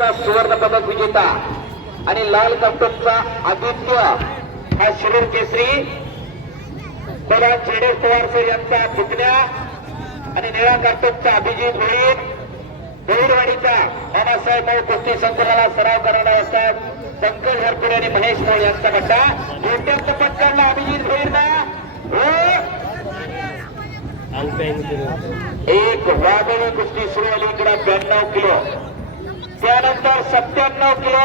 सुवर्ण पदक विजेता आणि लाल कप्तानचा आदित्य हा शरीर केसरी बला चेडे पवार सर यांचा पुतण्या आणि निळा कार्टूनचा अभिजित भोईर भोईरवाडीचा मामासाहेब मऊ कुस्ती संकुलाला सराव करायला असतात पंकज हरपुरे आणि महेश मोळ यांचा गड्डा मोठ्याच पटकावला अभिजित भोईरना एक वादळी कुस्ती सुरू आली इकडे 92 किलो त्यानंतर 97 किलो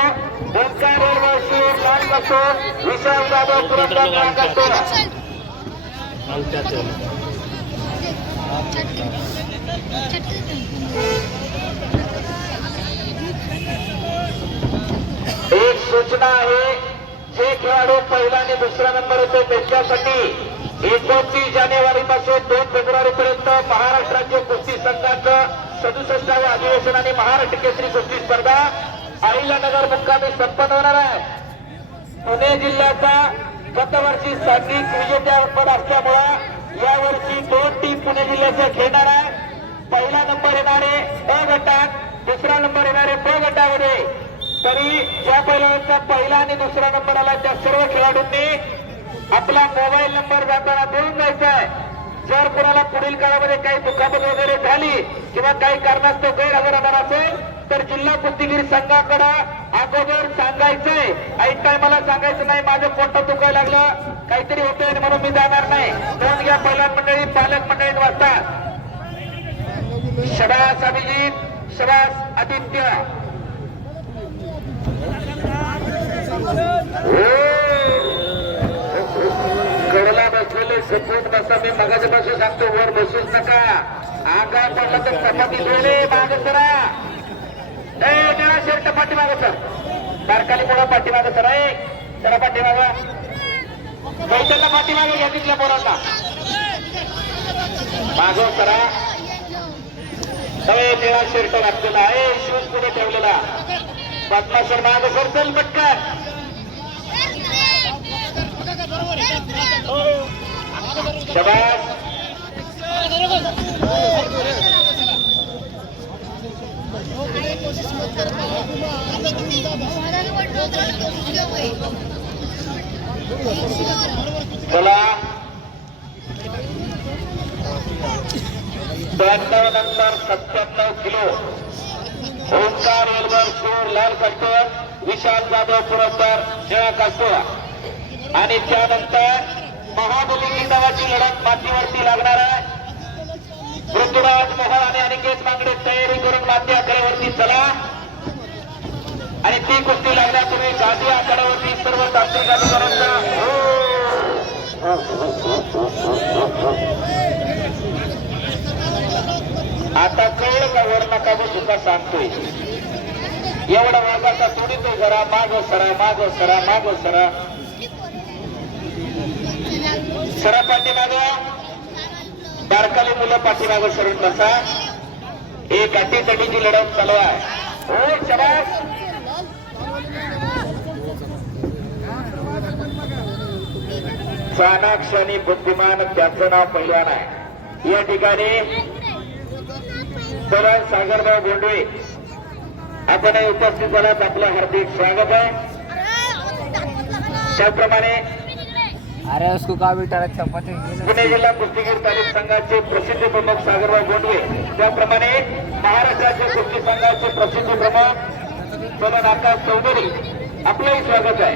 ओंकार रेल्वेशीर लाल करतो विशाल जाधव पुरस्कार करतो एक सूचना आहे जे खेळाडू पहिला आणि दुसरा नंबर होते त्यांच्यासाठी 29 जानेवारी पासून 2 फेब्रुवारी पर्यंत महाराष्ट्र राज्य कुस्ती संघाचं 67वे अधिवेशन आणि महाराष्ट्र केसरी कुस्ती स्पर्धा अहिल्यानगर मुक्कामी संपन्न होणार आहे. पुणे जिल्ह्याचा गतवर्षी सांघिक विजेतेपद असल्यामुळे यावर्षी 2 टीम पुणे जिल्ह्याच्या खेळणार आहे. पहिला नंबर येणारे अ गटात दुसरा नंबर येणारे ब गटामध्ये तरी ज्या पहिल्यांचा पहिला आणि दुसरा नंबर आला त्या सर्व खेळाडूंनी आपला मोबाईल नंबर जाताना देऊन जायचा आहे. जर कोणाला पुढील काळामध्ये काही दुखापत वगैरे झाली किंवा काही कारणास्तव गैरहजर राहणार असेल तर जिल्हा कुस्तीगीर संघाकडे अगोदर सांगायचंय. ऐन टायमाला सांगायचं नाही माझं पोटात दुखायला लागलं काहीतरी होतंय म्हणून मी जाणार नाही. नोंद घ्या पहिल्या मंडळी पालक मंडळीत वाजतात. शबास अभिजित शबास आदित्य कडला बसलेले सपोर्ट बसा मी मगाच्या पासून सांगतो वर बसूच नका आगा पडला तर चपाती धुळे माग सरा निळा शर्ट पाठीमाग सर बारकाली पोळा पाठीमाग सर आहे जरा पाठीमागा बैठकला पाठीमागे घ्या तिथल्या पोरांना मागव सरा निळा शर्ट घातलेला आहे शूज पुढे ठेवलेला पद्मासर माग सर चल पटकन शबास चला 92 नंतर 97 किलो ओंकार रेल्वर सूर लाल कास्टोर विशाल जाधव पुरस्कार निळा कास्टोर आणि त्यानंतर महाबली किताबाची लढत मातीवरती लागणार आहे. ऋतुराज मोहळ आणि अनिकेत मांगडे तयारी करून माती आकड्यावरती चला आणि ती कुस्ती लागण्यापूर्वी गादी आकड्यावरती सर्व तांत्रिक अधिकाऱ्यांचा आता कळलं का वर नका सुद्धा सांगतोय एवढा वर्गाचा तोडीतोय जरा माग सरा माग सरा माग सरा सरा पाठीमाग बारकाली मुलं पाठीमाग सरून बसा. एक अटीतटीची लढत चालू आहे. हो शबास चाणाक्ष आणि बुद्धिमान त्याचं नाव पहिलवान आहे. या ठिकाणी सरळ सागरराव गोंडवे आपण उपस्थित झाल्यास आपलं हार्दिक स्वागत आहे. त्याप्रमाणे अरे उसको का बेटा चपाती पुणे जिल्हा कुस्तीगीर तालीम संघाचे प्रसिद्ध प्रमुख सागरराव गोंडवे त्याप्रमाणे महाराष्ट्राच्या कुस्ती संघाचे प्रसिद्ध प्रमुख सोलन आकाश चौधरी आपलंही स्वागत आहे.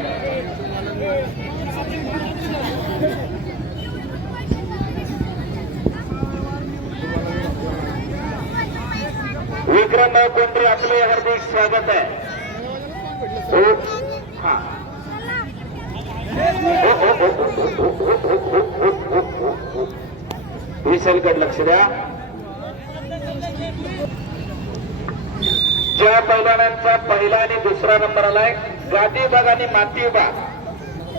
विक्रमराव कोंडरे आपले हार्दिक स्वागत आहे. हा विसलकडे लक्ष द्या. ज्या पैलवानांचा पहिला आणि दुसरा नंबर आलाय गादी विभाग आणि माती विभाग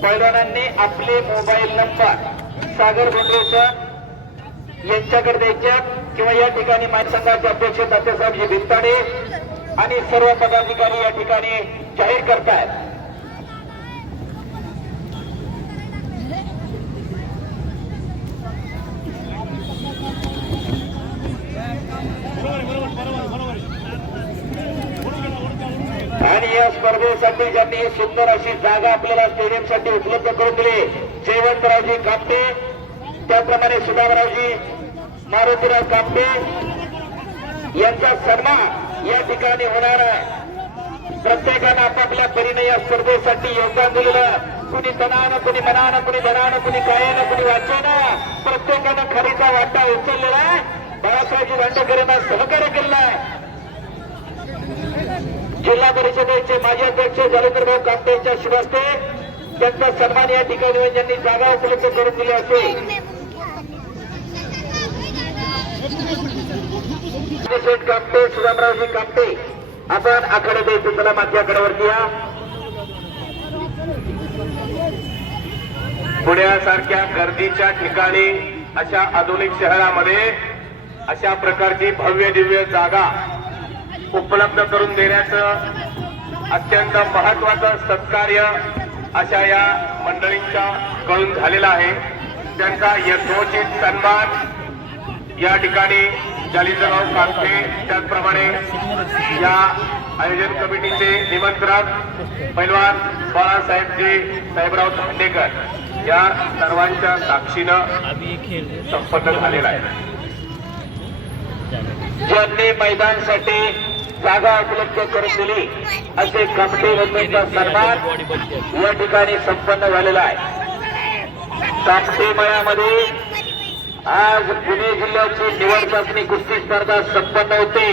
पैलवानांनी आपले मोबाईल नंबर सागर गोंडवे यांच्याकडे द्यायचे किंवा या ठिकाणी माहिती संघाचे अध्यक्ष तात्यासाहेबजी भिंताडे आणि सर्व पदाधिकारी या ठिकाणी जाहीर करतायत. आणि या स्पर्धेसाठी ज्यांनी सुंदर अशी जागा आपल्याला स्टेडियमसाठी उपलब्ध करून दिली, जयवंतरावजी कापटे, त्याप्रमाणे सुधामरावजी मारुतीराव कापटे यांचा सन्मान या ठिकाणी होणार आहे. प्रत्येकानं आपापल्या परीने या स्पर्धेसाठी योगदान दिलेलं, कुणी तनानं, कुणी मनानं, कुणी धनानं, कुणी कायानं, कुणी वाचेनं, प्रत्येकानं खरीचा वाटा उचललेला आहे. बाळासाहेबजी दांडेकर यांना सहकार्य केलेलं आहे. जिल्हा परिषदेचे माजी अध्यक्ष जालंधरभाऊ कापटे यांच्या शुभ हस्ते त्यांचा सन्मान या ठिकाणी ज्यांनी जागा उपलब्ध करून दिली असेल. शेठ कापटे, सुदामरावजी कापटे, आपण आखाडे द्यायचं. चला मागच्या आखाड्यावरती या. पुण्यासारख्या गर्दीच्या ठिकाणी अशा आधुनिक शहरामध्ये अशा प्रकारची भव्य दिव्य जागा उपलब्ध करून देण्याचं अत्यंत महत्वाचं सत्कार्य अशा या मंडळींच्या कडून झालेलं आहे. त्यांचा यथोचित सन्मान या ठिकाणी जालिंदरराव कापटे, त्याचप्रमाणे या आयोजन कमिटीचे निमंत्रक पैलवान बाळासाहेबजी साहेबराव दांडेकर या सर्वांच्या साक्षीनं संपन्न झालेला आहे. ज्यांनी मैदानासाठी जागा उपलब्ध करून दिली असे कापटे बंधूंचा सन्मान या ठिकाणी संपन्न झालेला आहे. कापटे मळ्यामध्ये आज पुणे जिल्ह्याची निवड चाचणी कुस्ती स्पर्धा संपन्न होते.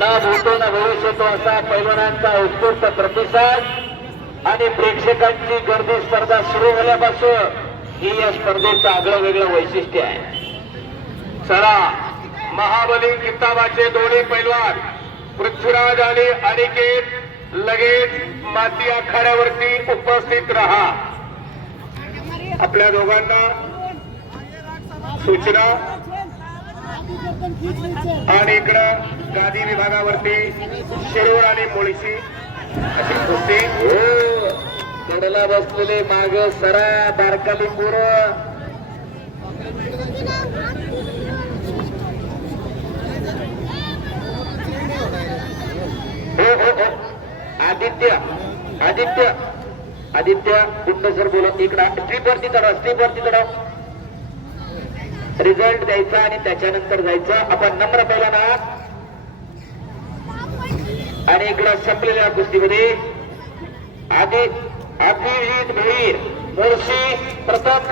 न भूतो न भविष्यतो असा पैलवानांचा उत्स्फूर्त प्रतिसाद आणि प्रेक्षकांची गर्दी स्पर्धा सुरू झाल्यापासून ही या स्पर्धेचं आगळं वेगळं वैशिष्ट्य आहे. चला, महाबली किताबाचे दोन्ही पैलवान पृथ्वीराज आणि अनिकेत लगेच माती आखाड्यावरती उपस्थित राहा. आपल्या दोघांना सूचना. आणि इकडं गादी विभागावरती शिरूर आणि मुळशी अशी कुस्ती. कडला बसलेले माग सरा बारकाली पोरं. हो. आदित्य आदित्य आदित्य कुंड सर बोलत इकडं स्ट्रीपवरती चढव. रिझल्ट द्यायचा आणि त्याच्यानंतर जायचं. आपण नम्र पहिला ना. आणि इकडं संपलेल्या कुस्तीमध्ये अभिजित भीर मुळशी प्रताप